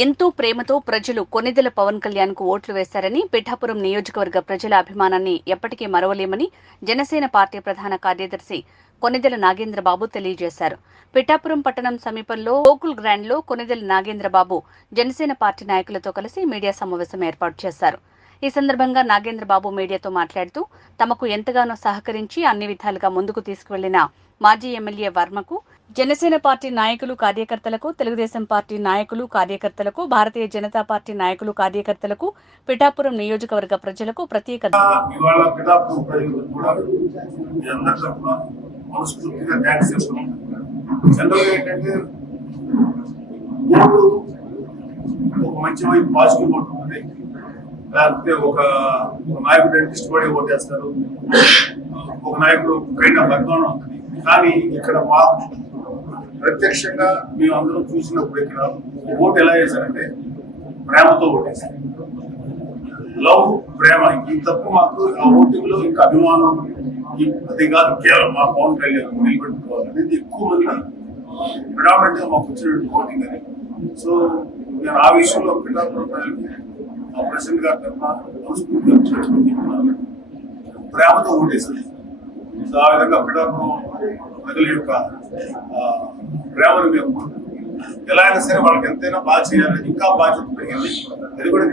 ఎంతో ప్రేమతో ప్రజలు కొణిదెల పవన్ కళ్యాణ్ కు ఓట్లు వేశారని, పిఠాపురం నియోజకవర్గ ప్రజల అభిమానాన్ని ఎప్పటికీ మరవలేమని జనసేన పార్టీ ప్రధాన కార్యదర్శి కొణిదెల నాగేంద్రబాబు తెలియజేశారు. పిఠాపురం పట్టణం సమీపంలో గోకుల్ గ్రాండ్ లో కొణిదెల నాగేంద్రబాబు జనసేన పార్టీ నాయకులతో కలిసి మీడియా సమావేశం ఏర్పాటు చేశారు. ఈ సందర్భంగా నాగేంద్రబాబు మీడియాతో మాట్లాడుతూ తమకు ఎంతగానో సహకరించి అన్ని విధాలుగా ముందుకు తీసుకువెళ్లిన మాజీ ఎమ్మెల్యే వర్మకు, జనసేన పార్టీ నాయకులు కార్యకర్తలకు, తెలుగుదేశం పార్టీ నాయకులు కార్యకర్తలకు, భారతీయ జనతా పార్టీ నాయకులు కార్యకర్తలకు, పిఠాపురం నియోజకవర్గ ప్రజలకు ప్రత్యేక లేకపోతే ఒక నాయకుడు అంటే ఇష్టపడి ఓటేస్తారు, ఒక నాయకుడు కైండ్ ఆఫ్ అభిమానం ఉంటుంది. కానీ ఇక్కడ మా ప్రత్యక్షంగా మేము అందరం చూసినప్పుడు ఇక్కడ ఓటు ఎలా వేశారంటే ప్రేమతో ఓటేస్తారు. లవ్, ప్రేమ, ఈ తప్ప మాకు ఆ ఓటింగ్ లో ఇంకా అభిమానం అది కాదు. కేవలం మా పవన్ కళ్యాణ్ నిలబెట్టుకోవాలనేది ఎక్కువ మంది ప్రిడామినెంట్ గా మాకు వచ్చిన ఓటింగ్ అని. సో నేను ఆ విషయంలో పిఠాపురం ప్రజలకి ఆ ప్రెసిడెంట్ గారి ప్రేమతో ఓటేసింది. సో ఆ విధంగా పిఠాపురం ప్రజల యొక్క ప్రేమను మేము ఎలా అయినా సరే వాళ్ళకి ఎంతైనా బాగా చేయాలని ఇంకా బాధ్యత పెరిగింది. అది కూడా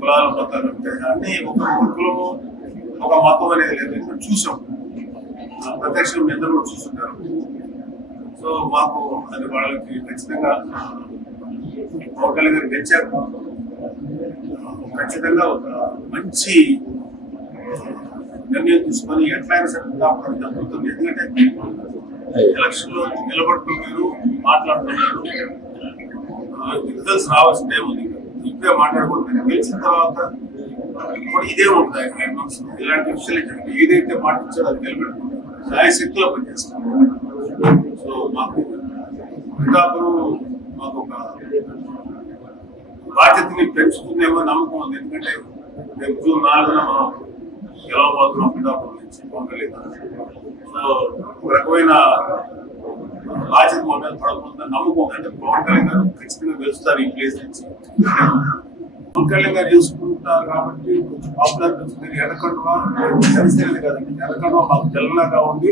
కులాలు, మతాలు అన్ని ఒక కులము, ఒక మతం అనేది లేదు. చూసాం, ప్రత్యక్షంగా మీ అందరూ కూడా చూస్తుంటారు. సో మాకు అది వాళ్ళకి ఖచ్చితంగా పవన్ కళ్యాణ్ గారు గెలిచారు. ఖచ్చితంగా ఒక మంచి నిర్ణయం తీసుకొని ఎట్లయినా సరే జరుగుతుంది. ఎందుకంటే ఎలక్షన్ లో నిలబడుతున్నారు, మాట్లాడుతున్నారు, రిజల్ట్స్ రావాల్సిందే ఉంది. ఇప్పుడే మాట్లాడుకుంటున్నారు. గెలిచిన తర్వాత కూడా ఇదే ఉంటుంది. ఇలాంటి విషయాలు ఏదైతే మాట్లాడారో అది నిలబెట్టుకుంటారు, శాయశక్తిలో పనిచేస్తారు. సో మాకు పిఠాపురం మాకు ఒక బాధ్యతని పెంచుతుందేమో నమ్మకం ఉంది. ఎందుకంటే రేపు జూన్ 4న మనం గెలవబోతున్నాం పిఠాపురం నుంచి పవన్ కళ్యాణ్. సో ఒక రకమైన బాధ్యత మా మీద పడబోతుందని నమ్మకం. అంటే పవన్ కళ్యాణ్ గారు ఖచ్చితంగా గెలుస్తారు ఈ ప్లేస్ నుంచి. పవన్ కళ్యాణ్ గారు చూసుకుంటారు కాబట్టి కొంచెం పాపులర్ పెంచుతుంది. ఎనకండువా జనసేనది కదండి, ఎనకండువా మాకు తెల్లగా ఉండి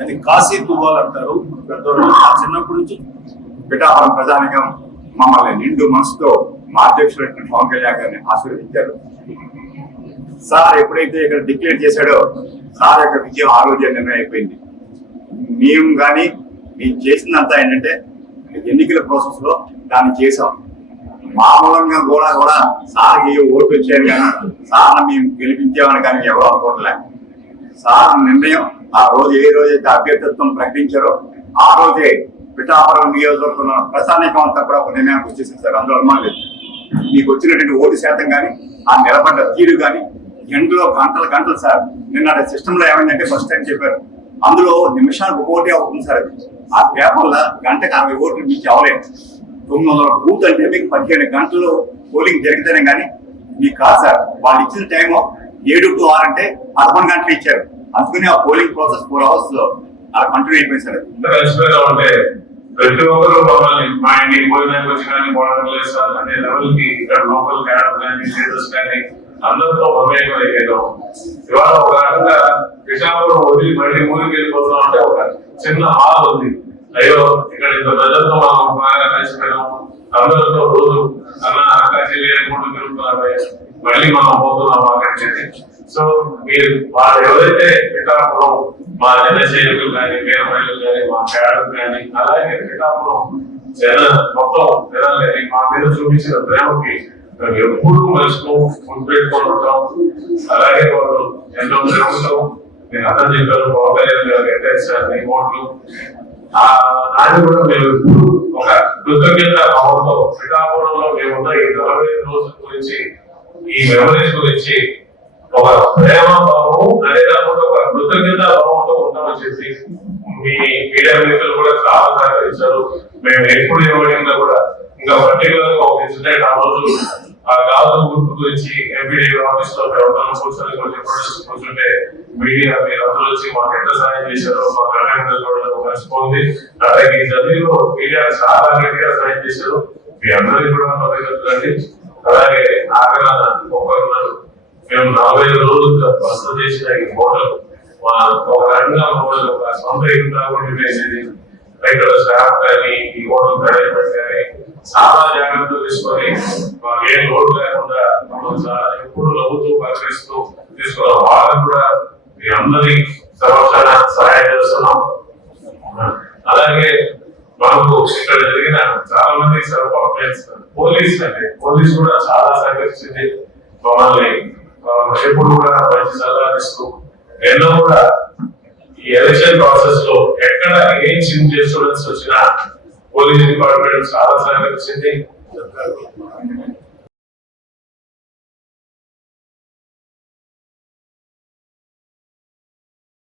అది కాశీ తువ్వాలంటారు పెద్దోళ్ళు. చిన్నప్పటి నుంచి పిఠాపురం ప్రజానికం మమ్మల్ని నిండు మనసుతో మా అధ్యక్షుడు పవన్ కళ్యాణ్ గారిని ఆశీర్వదించారు. సార్ ఎప్పుడైతే ఇక్కడ డిక్లేర్ చేశాడో సార్ యొక్క విజయం ఆ రోజే నిర్ణయం అయిపోయింది. మేము కానీ మేము చేసినంత ఏంటంటే ఎన్నికల ప్రాసెస్ లో దాన్ని చేసాం. మామూలంగా కూడా సార్కి ఓటు వచ్చారు కానీ సార్ని మేము గెలిపించామని కానీ ఎవరు అనుకోవట్లే. సార్ నిర్ణయం ఆ రోజు ఏ రోజైతే అభ్యర్థిత్వం ప్రకటించారో ఆ రోజే పిఠాపురం నియోజకవర్గంలో ప్రజానీకం అంతా కూడా ఒక నిర్ణయానికి వచ్చేసింది సార్. అందులో అనుమానం లేదు. మీకు వచ్చినటువంటి ఓటు శాతం కానీ ఆ నిలబడ్డ తీరు కానీ ఎండలో గంటలు సార్. నిన్న సిస్టమ్ లో ఏమైందంటే ఫస్ట్ టైం చెప్పారు, అందులో నిమిషానికి ఒక ఓటే అవుతుంది సార్. ఆ పేపర్లో గంటకు 60 ఓట్లు మీకు అవ్వలేదు. 900 బూత్ అంటే మీకు 15 గంటలు పోలింగ్ జరిగితేనే కానీ మీకు కాదు సార్. వాళ్ళు ఇచ్చిన టైము 7 to 6 అంటే 11 గంటలు ఇచ్చారు. అందుకని ఆ పోలింగ్ ప్రాసెస్ 4 hours లో అలా కంటిన్యూ అయిపోయింది సార్. ప్రతి ఒక్కరు మమ్మల్ని మా ఇంటికి భోజనానికి వచ్చి కానీ గొడవలు అనే లెవెల్ కి ఇక్కడ లోకల్ క్యాడర్ కానీ లీడర్స్ కానీ అందరితో మమేకం అయిపోయాం. ఇవాళ ఒక రకంగా పిఠాపురం వదిలి మళ్ళీ ఊరికి వెళ్ళిపోతున్నాం అంటే ఒక చిన్న హాల్ ఉంది. అయ్యో ఇక్కడ ఇంత ప్రజలతో మనం బాగా కలిసిపోయాం, అందరితో రోజు అన్న ఆకాశీ అనుకుంటూ తిరుగుతున్నారు, మళ్ళీ మనం పోతున్నాం అక్కడికి. సో మీరు వాళ్ళు ఎవరైతే పిఠాపురం మా జనసేనకులు కానీ పేరు కానీ మా క్యాడర్ కానీ అలాగే పిఠాపురం మొత్తం జనాలు కానీ మా మీద చూపించిన ప్రేమకి మేము ఎప్పుడూ మనుషులు గుర్తుపెట్టుకొని ఉంటాం. అలాగే వాళ్ళు ఎంతో ప్రేమతో నేను అర్థం చెప్పారు పవన్ కళ్యాణ్ గారు ఎట్టేస్తారు ఓట్లు. దాన్ని కూడా మేము ఎప్పుడు ఒక కృతజ్ఞత భావంతో పిఠాపురంలో మేమున్న ఈ 45 రోజుల గురించి, ఈ మెమరీస్ గురించి ఒక ప్రేమ భావము అదే కాకుండా ఒక కృతజ్ఞత భావంతో ఉంటామని చెప్పి మీ మీడియా మిత్రులు కూడా చాలా సహకరించారు. మేము ఎప్పుడు ఇవ్వడంలో కూడా ఇంకా పర్టికులర్ గా ఒక ఇన్సిడెంట్ ఆ రోజు ఆ గాజు గుర్తు గురించి ఎంపీడీ ఆఫీస్ లో కూర్చొని కూర్చుంటే మీడియా మీరు అందరూ వచ్చి మాకు ఎంత సహాయం చేశారో మా కళ్యాణ్ కూడా మర్చిపోయింది. అలాగే ఈ జర్నీలో మీడియా చాలా గట్టిగా సాయం చేశారు. మీ అందరికీ కూడా పదవి. అలాగే ఆగ్రహ ఒకరున్నారు. మేము 45 రోజులు వసతి చేసిన ఈ హోటల్ ఒక రకంగా మోడల్ ఒక సొంత ఇల్లుగా కూడా వేసేది. ఇక్కడ స్టాఫ్ కానీ ఈ హోటల్ మేనేజ్మెంట్ కానీ చాలా జాగ్రత్తలు తీసుకొని ఏ లోటు లేకుండా చాలా ఎప్పుడు నవ్వుతూ పలకరిస్తూ తీసుకున్నాం. వాళ్ళకు కూడా మీ అందరి సంరక్షణ సహాయం చేస్తున్నాం. అలాగే మనకు ఇక్కడ జరిగిన చాలా మంది సర్పంచ్ పోలీస్ కూడా చాలా సహకరించింది. మమ్మల్ని ఎప్పుడు కూడా మంచి సలహా ఇస్తూ ఎన్నో కూడా ఈ ఎలక్షన్ ప్రాసెస్ లో ఎక్కడ ఏం చిన్న చేస్తుండాల్సి వచ్చినా పోలీస్ డిపార్ట్మెంట్ చాలా సహకరించింది.